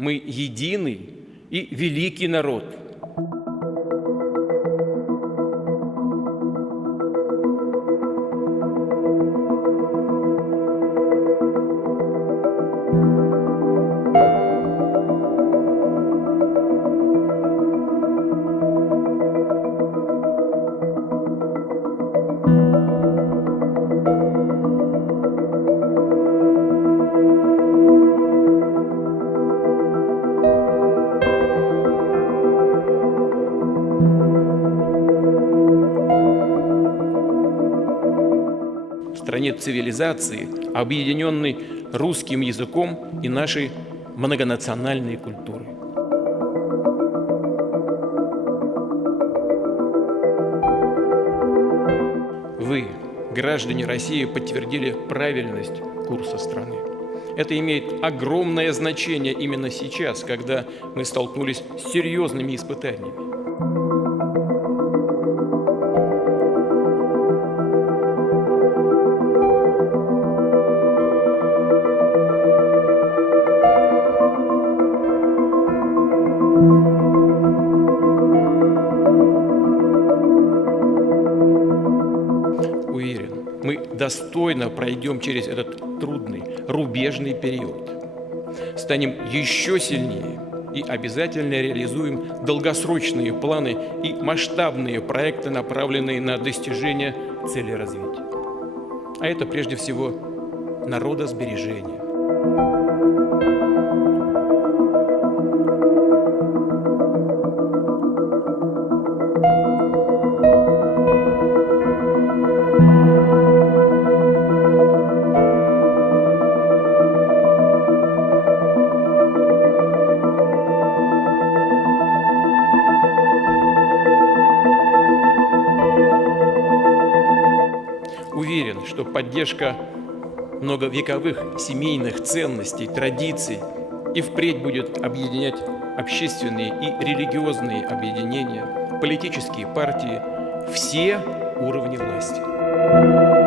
Мы единый и великий народ. В стране цивилизации, объединенной русским языком и нашей многонациональной культурой. Вы, граждане России, подтвердили правильность курса страны. Это имеет огромное значение именно сейчас, когда мы столкнулись с серьезными испытаниями. Уверен, мы достойно пройдем через этот трудный, рубежный период. Станем еще сильнее и обязательно реализуем долгосрочные планы и масштабные проекты, направленные на достижение цели развития. А это прежде всего народосбережение. Уверен, что поддержка многовековых семейных ценностей, традиций и впредь будет объединять общественные и религиозные объединения, политические партии, все уровни власти.